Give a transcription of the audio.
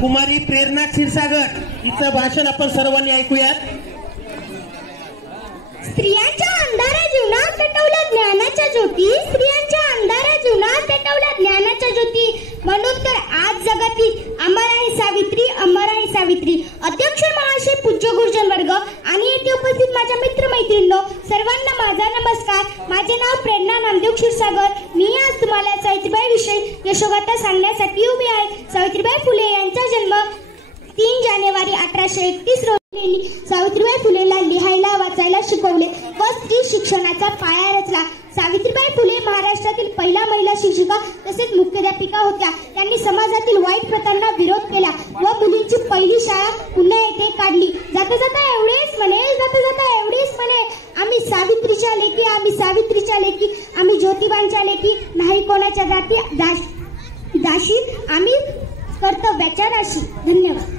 कुमारी प्रेरणा क्षीरसागर हिचं भाषण आपण सर्वांनी ऐकूयात. स्त्रियांच्या अंधाऱ्या जीवनात पेटवल्या ज्ञानाच्या ज्योती, स्त्रियांच्या अंधाऱ्या जीवनात पेटवल्या ज्ञानाच्या ज्योती. म्हणून तर आज जगातील अमर आहे सावित्री, अमर आहे सावित्री. अध्यक्ष महाशय, पूज्य गुरुजन वर्ग आणि येथे उपस्थित माझ्या मित्रमैत्रिणींनो, सर्वांना माझा नमस्कार. माझे नाव प्रेरणा नामदेव क्षीरसागर. मी आज तुम्हाला सावित्रीबाई विषयी यशोगाथा सांगण्यासाठी उभी आहे. सावित्रीबाई फुले यांचा जन्म 3 जानेवारी 1831 रोजी. सावित्रीबाई फुलेला लिहायला वाचायला शिकवले व स्त्री शिक्षणाचा पाया रचला. सावित्रीबाई फुले महाराष्ट्रातील पहिल्या महिला शिक्षिका तसेच मुख्याध्यापिका होत्या. त्यांनी समाजातील वाईट प्रथांना विरोध केला व मुलींची पहिली शाळा पुन्हा येथे काढली. जाता जाता एवढेच म्हणे, जाता जाता एवढेच म्हणे, आम्ही सावित्रीच्या लेकी, आम्ही सावित्रीच्या लेकी, आम्ही ज्योतिबांच्या लेकी, नाही कोणाच्या दाशी, आम्ही कर्तव्याच्या राशी. धन्यवाद.